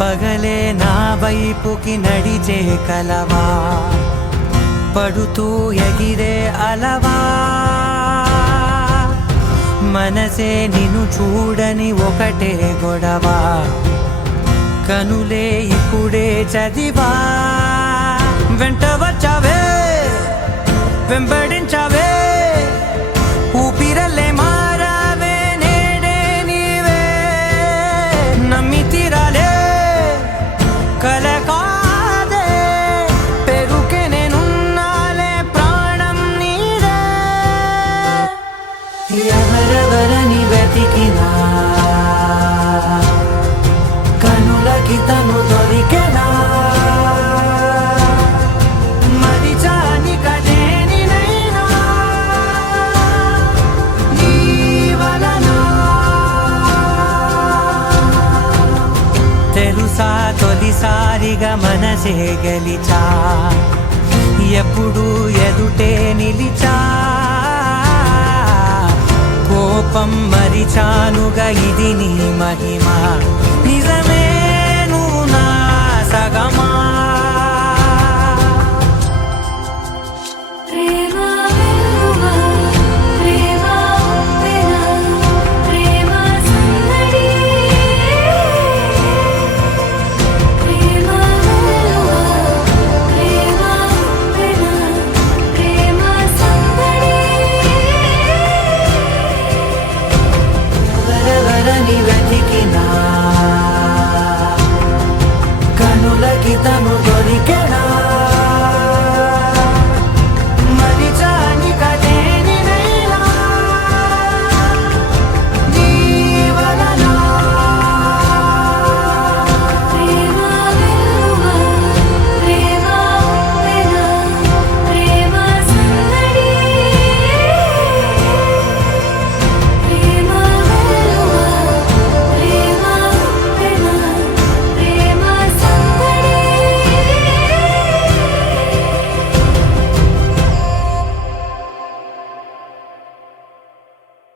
పగలే నా వైపుకి నడిచే కలవా, పడుతూ ఎగిరే అలవా, మనసే నిన్ను చూడని ఒకటే గొడవ, కనులే ఇప్పుడే చదివా. వెంట వచ్చావే వెంబడించావే, ఊపిరల్లే మారావే నేడే నీవే, నమ్మి తీరాలే కల కాదే, పెరుకే నేనున్నాలే ప్రాణం నీదే. ఎవరెవరని వెతికినా కనులకి తను దొరికెనా, మరిచాని కదేనినైనా నీ వలన. తెలుసా తొలిసారిగా మనసే గెలిచా, ఎప్పుడు ఎదుటే నిలిచా, కోపం మరిచానుగా ఇది నీ మహిమ, నిజమే నువ్వు నా సగమా. ఎవరెవరని వెతికినా